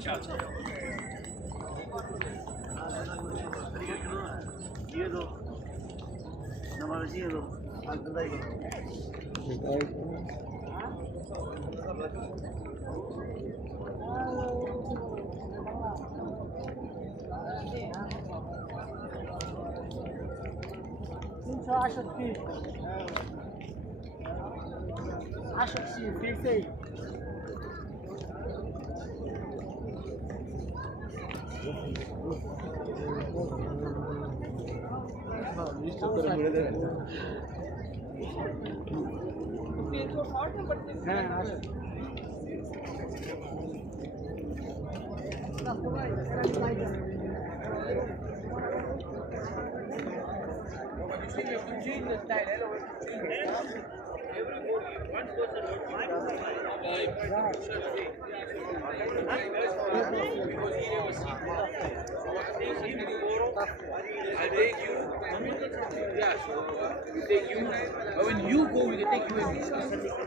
ये दो नंबर ये दो عشرة كتير 10 كتير في سي I take you. Yeah, so we take you. But when you go, we can take you in.